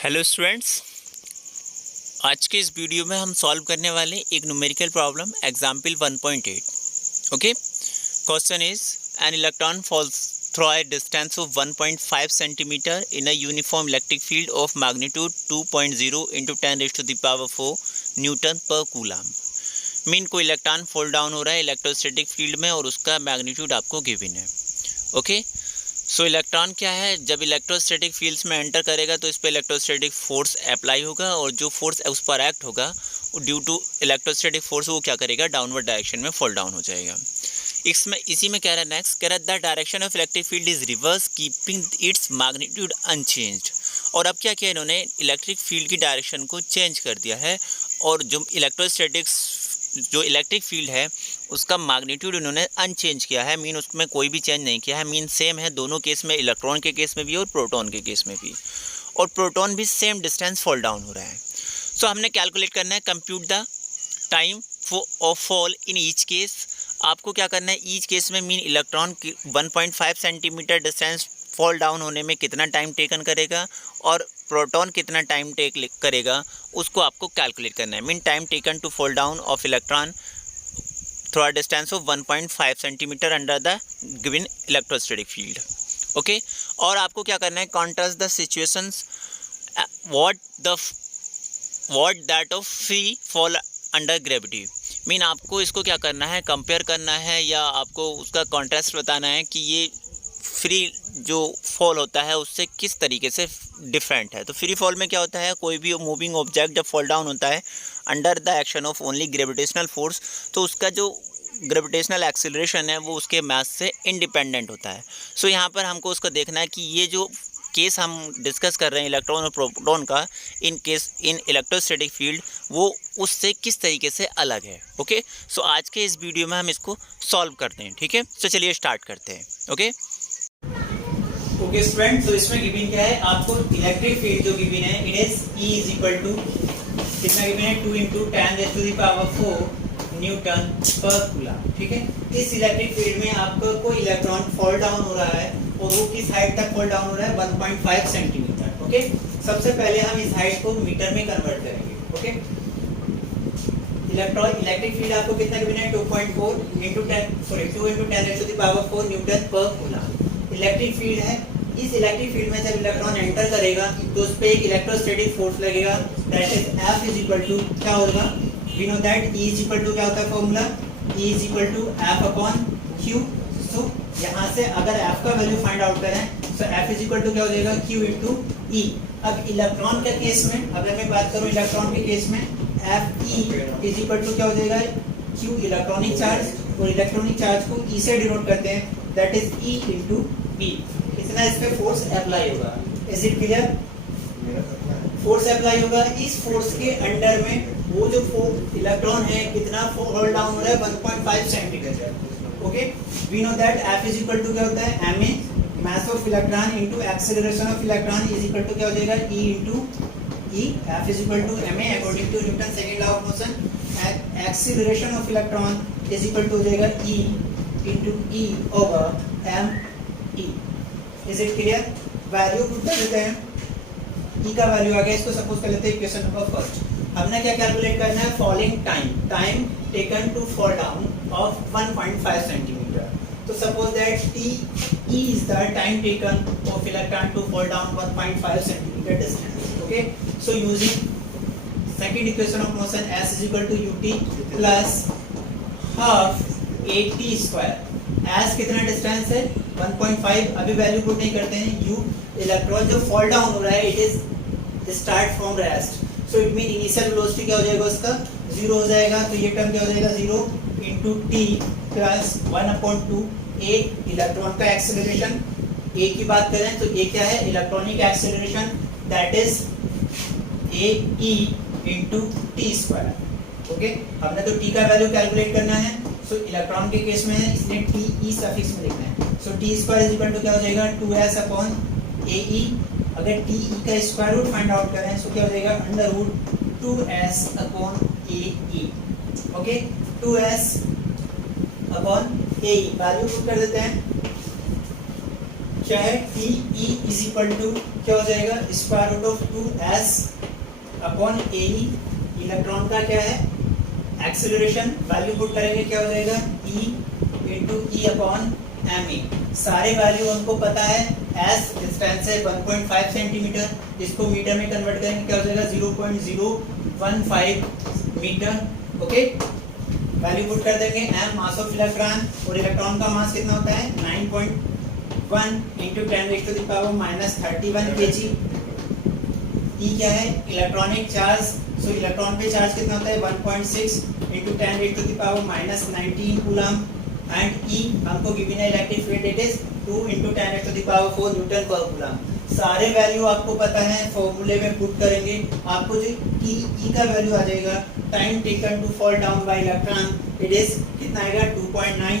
Hello students, आज के इस वीडियो में हम सॉल्व करने वाले एक numerical problem example 1.8। Okay, question is an electron falls through a distance of 1.5 centimeter in a uniform electric field of magnitude 2.0 into 10 raised to the power 4 Newton पर coulomb. Mean कोई electron fall down हो रहा है electrostatic field में और उसका magnitude आपको given है। ओके, सो इलेक्ट्रॉन क्या है, जब इलेक्ट्रोस्टैटिक फील्ड्स में एंटर करेगा तो इस पर इलेक्ट्रोस्टैटिक फोर्स अप्लाई होगा और जो फोर्स उस पर एक्ट होगा ड्यू टू इलेक्ट्रोस्टैटिक फोर्स वो क्या करेगा, डाउनवर्ड डायरेक्शन में फॉल डाउन हो जाएगा। इसमें इसी में कह रहा है नेक्स्ट, कह रहा है the direction of electric field is reverse keeping its magnitude unchanged. और अब क्या किया इन्होंने, इलेक्ट्रिक फील्ड की डायरेक्शन को चेंज कर दिया है और जो इलेक्ट्रिक फील्ड है उसका मैग्नीट्यूड उन्होंने अनचेंज किया है। मीन उसमें कोई भी चेंज नहीं किया है, मीन सेम है दोनों केस में, इलेक्ट्रॉन के केस में भी और प्रोटॉन के केस में भी। और प्रोटॉन भी सेम डिस्टेंस फॉल डाउन हो रहा है। सो हमने कैलकुलेट करना है, compute the time of fall in each case. आपको क्या करना है, ईच केस में mean electron 1.5 centimetre distance fall down होने में कितना टाइम टेकन करेगा और प्रोटॉन कितना टाइम टेक करेगा उसको आपको कैलकुलेट करना है। Mean time taken to fall down of electron through a distance of 1.5 centimetre under the given electrostatic field. Okay, और आपको क्या करना है, contrast the situations what that of free fall under gravity. Mean आपको इसको क्या करना है, कंपेयर करना है या आपको उसका कॉन्ट्रास्ट बताना है कि ये फ्री जो फॉल होता है उससे किस तरीके से डिफरेंट है। तो फ्री फॉल में क्या होता है, कोई भी मूविंग ऑब्जेक्ट जब फॉल डाउन होता है under the action of only gravitational force तो उसका जो ग्रेविटेशनल एक्सीलरेशन है वो उसके मास से इंडिपेंडेंट होता है। सो यहाँ पर हमको उसको देखना है कि ये जो केस हम डिस्कस कर रहे हैं इलेक्ट्रॉन और प्रोटॉन का, इन इलेक्ट्रोस्टैटिक फील्ड वो उससे किस तरीके से अलग है। ओके, सो आज के इस वीडियो में हम इसको सॉल्व करते हैं। ठीक है, सो चलिए स्टार्ट करते हैं। ओके स्टूडेंट, तो इसमें गिवन क्या है, आपको इलेक्ट्रिक फील्ड जो गिवन है it is E is equal to कितना गिवन है, 2 × 10⁻⁴ न्यूटन पर कूलम। ठीक है, इस इलेक्ट्रिक फील्ड में आपका कोई इलेक्ट्रॉन फॉल डाउन हो रहा है और वो किस हाइट तक फॉल डाउन हो रहा है, 1.5 सेंटीमीटर। ओके, सबसे पहले हम इस हाइट को मीटर में कन्वर्ट करेंगे। ओके, इलेक्ट्रिक फील्ड आपको कितना गिवन है, 2 × 10⁻⁴ न्यूटन पर कूलम इलेक्ट्रिक फील्ड है। इस इलेक्ट्रिक फील्ड में जब इलेक्ट्रॉन एंटर करेगा तो उस पे एक इलेक्ट्रोस्टैटिक फोर्स लगेगा, that is F is equal to क्या होगा, we know that E is equal to क्या होता है formula, E is equal to F upon Q। So यहाँ से अगर F का वैल्यू फाइंड आउट करें तो F इज इक्वल टू क्या हो जाएगा, Q × E। अब इलेक्ट्रॉन के केस में अगर मैं बात करूँ इलेक्ट्रॉन के केस में Fe इज इक्वल टू क्या हो जाएगा, Q इलेक्ट्रॉनिक चार्ज, और इलेक्ट्रॉनिक चार्ज को E से डिनोट करते हैं, दैट इज E × B। इतना इस पे फोर्स अप्लाई होगा। Is it clear, force apply होगा। इस फोर्स के अंडर में वो जो इलेक्ट्रॉन है कितना फॉल डाउन हो रहा है, 1.5 centimetre. Okay, we know that F is equal to क्या होता है, ma mass of electron into acceleration of electron is equal to क्या हो जाएगा, E × E। F is equal to ma according to Newton second law of motion. Acceleration of electron is equal to हो जाएगा E × E over m e। Is it clear, value put कर देते हैं, E का value आ गया, इसको suppose कर लेते हैं इक्वेशन नंबर फर्स्ट। हमने क्या कैलकुलेट करना है, falling time taken to fall down of 1.5 centimetre. तो suppose that T E is the time taken of electron to fall down 1.5 centimetre distance. Okay, so using second equation of motion S is equal to ut plus half at square. S कितना distance है, 1.5। अभी value put नहीं करते हैं, u electron जो fall down हो रहा है it is start from rest, so it mean initial velocity क्या हो जाएगा उसका 0 हो जाएगा। तो ये टर्म क्या हो जाएगा, 0 × t प्लस 1/2 a इलेक्ट्रॉन का एक्सेलरेशन। a की बात करें तो a क्या है, electronic acceleration, that is a e × t square. Okay, हमने तो t का वैल्यू कैलकुलेट करना है, सो इलेक्ट्रॉन के केस में है इसलिए t e सफिक्स में लिखना है। So t square is equal to क्या हो जाएगा, 2s अपॉन ae। अगर t e का स्क्वायर रूट फाइंड आउट करें तो क्या हो जाएगा, √2s upon ae। Okay, 2s upon ae value put कर देते हैं, q क्या है, T E is equal to क्या हो जाएगा, square root of 2s upon A E. Electron का क्या है, एक्सेलरेशन, वैल्यू पुट करेंगे क्या हो जाएगा, e into E upon M E. सारे वैल्यू हमको पता है, s डिस्टेंस है 1.5 सेंटीमीटर, इसको मीटर में कन्वर्ट करेंगे क्या हो जाएगा 0.015 मीटर। ओके, वैल्यू पुट कर देंगे, m मास ऑफ इलेक्ट्रॉन, और इलेक्ट्रॉन का मास कितना होता है 9.1 इंटू 10⁻⁻31 kg। ई क्या है, इलेक्ट्रॉनिक चार्ज, सो इलेक्ट्रॉन पे चार्ज कितना होता है 1.6 इंटू 10⁻⁻19 कूलम, एंड ई हमको गिवन है electric field, it is 2 into 10⁻⁴ Newton पर कूलम। सारे वैल्यू आपको पता है, फॉर्मूले में पुट करेंगे, आपको जो ई का वैल्यू आ जाएगा, time taken to fall down by electron, it is कितना आएगा 2.9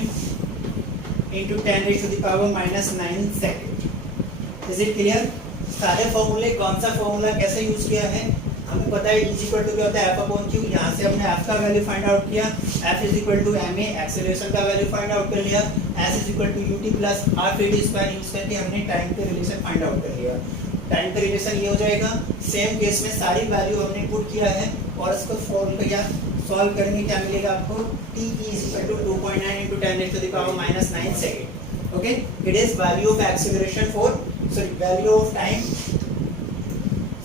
into 10⁻⁻9 second. Is it clear? सारे फॉर्मूले, कौन सा फॉर्मूला कैसे यूज किया है हमें पता है, इज इक्वल टू क्या होता है एफ अपॉन क्यू। यहाँ से हमने एफ का वैल्यू फाइंड आउट किया, F is equal to M A, acceleration का वैल्यू फाइंड आउट कर लिया, S is equal to UT plus half A D square use करके हमने टाइम के रिलेशन फाइंड आउट कर लिया। टाइम का रिलेशन ये हो जाएगा, सेम केस में सारी वैल्यू हमने पुट किया है, और इसको सॉल्व करेंगे, क्या मिलेगा आपको, T is equal to 2.9 into 10⁻⁻9 second. Okay, it is value of acceleration for, sorry value of time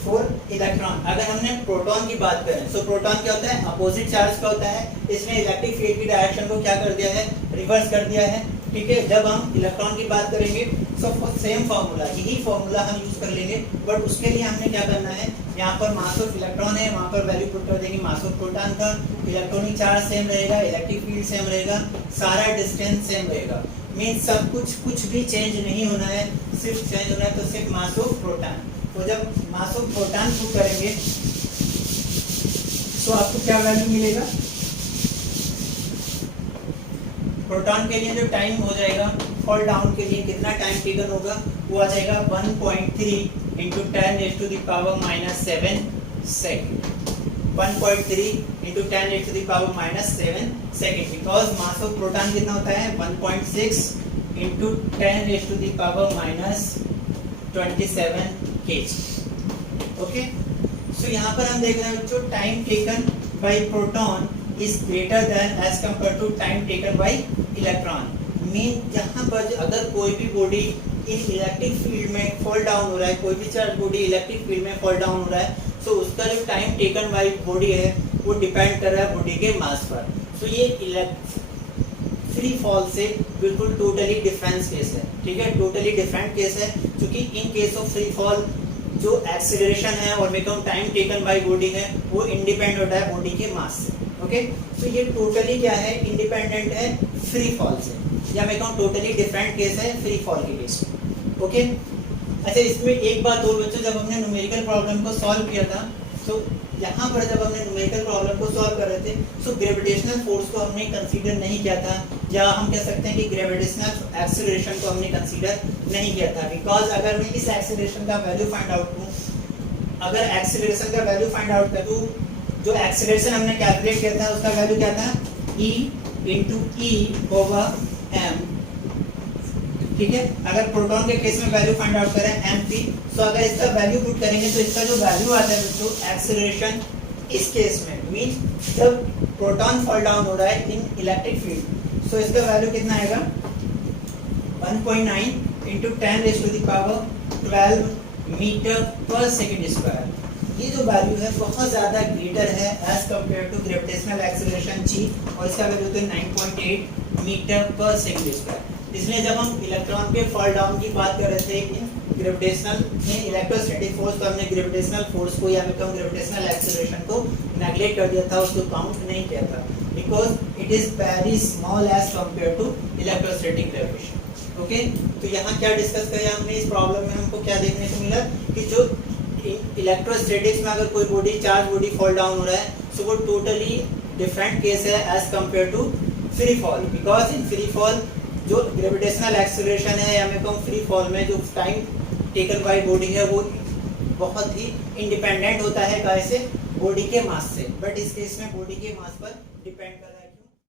for electron. अगर हमने प्रोटॉन की बात करें, सो प्रोटॉन क्या होता है, अपोजिट चार्ज का होता है, इसने इलेक्ट्रिक फील्ड की डायरेक्शन को क्या कर दिया है, रिवर्स कर दिया है। ठीक है, जब हम इलेक्ट्रॉन की बात करेंगे, सो सेम फार्मूला, यही फार्मूला हम यूज कर लेंगे, बट उसके लिए हमने क्या करना है, यहाँ पर मास ऑफ इलेक्ट्रॉन है, वहाँ पर वैल्यू पुट कर देंगे मास ऑफ प्रोटॉन का, इलेक्ट्रॉनिक चार्ज सेम रहेगा, इलेक्ट्रिक फील्ड सेम रहेगा, सारा डिस्टेंस सेम रहेगा, मीन सब कुछ भी चेंज नहीं होना है, सिर्फ चेंज होना है तो सिर्फ मास ऑफ प्रोटॉन। तो जब मास ऑफ प्रोटॉन पुट करेंगे तो आपको क्या वैल्यू मिलेगा, प्रोटॉन के लिए जो टाइम हो जाएगा फॉल डाउन के लिए, कितना टाइम टेकन होगा, वो आ जाएगा 1.3 into 10⁻⁻7 second. 1.3 into 10⁻⁻7 second, because mass of proton कितना होता है 1.6 इंटू 10⁻⁻27 kg। ओके, सो यहाँ पर हम देख रहे हैं जो time taken by proton is greater than as compare to time taken by electron. Mean यहाँ पर अगर कोई भी बॉडी इन इलेक्ट्रिक फील्ड में फॉल डाउन हो रहा है, कोई भी चार्ज बॉडी इलेक्ट्रिक फील्ड में फॉल डाउन हो रहा है, सो उसका जो टाइम टेकन बाय बॉडी है वो डिपेंड कर रहा है बॉडी के मास पर। सो ये फ्री फॉल से बिल्कुल टोटली डिफरेंट केस है। ठीक है, टोटली डिफरेंट केस है, क्योंकि in case of free fall जो एक्सेलरेशन है और मेकम टाइम टेकन बाय बॉडी है वो इंडिपेंडेंट होता है बॉडी के मास से। ओके, तो ये टोटली क्या है, इंडिपेंडेंट है फ्री फॉल से, या मेकम टोटली डिफरेंट केस है फ्री फॉल के केस में। ओके, अच्छा इसमें एक बात और बच्चों, जब हमने न्यूमेरिकल प्रॉब्लम को सॉल्व किया था, तो यहाँ पर जब हमने न्यूमेरिकल प्रॉब्लम को सॉल्व कर रहे थे, सो ग्रेविटेशनल फोर्स को हमने कंसीडर नहीं किया था, या हम कह सकते हैं कि ग्रेविटेशनल एक्सेलरेशन को हमने कंसीडर नहीं किया था, बिकॉज अगर मैं इस एक्सेलरेशन का वैल्यू फाइंड आउट करूँ, अगर एक्सेलरेशन का वैल्यू फाइंड आउट करूँ, जो एक्सेलरेशन हमने कैलकुलेट किया था उसका वैल्यू क्या था, E into E over M. ठीक है, अगर प्रोटॉन के केस में वैल्यू फाइंड आउट करें mp, तो अगर इसका वैल्यू पुट करेंगे तो इसका जो वैल्यू आता है दोस्तों एक्सेलरेशन इस केस में, मीन जब प्रोटॉन फॉल डाउन हो रहा है इन इलेक्ट्रिक फील्ड, सो इसका वैल्यू कितना आएगा 1.9 into 10⁻12 metre per second square. ये जो वैल्यू है बहुत ज़्यादा ग्रेटर है as compare to gravitational acceleration g, और इसका वैल्यू तो 9.8 मीटर पर सेकेंड स्क्वायर। इसलिए जब हम इलेक्ट्रॉन के फॉल डाउन की बात कर रहे थे in gravitational in electrostatic force, तो हमने ग्रेविटेशनल फोर्स को या फिर ग्रेविटेशनल एक्सेलरेशन को नेगलेक्ट कर दिया था, उसको काउंट नहीं किया था, because it is very small as compare to electrostatic gravitation. Okay, तो यहाँ क्या डिस्कस किया हमने इस प्रॉब्लम में, हमको क्या देखने को मिला कि जो इलेक्ट्रोस्टैटिक्स में अगर कोई body charge body fall down हो रहा है, सो वो टोटली डिफरेंट केस है as compare to free fall, because in free fall जो ग्रेविटेशनल एक्सेलरेशन है या मैं कहूँ फ्री फॉल में जो टाइम टेकन बाय बॉडी है वो बहुत ही इंडिपेंडेंट होता है कैसे, बॉडी के मास से, बट इस केस में बॉडी के मास पर डिपेंड कर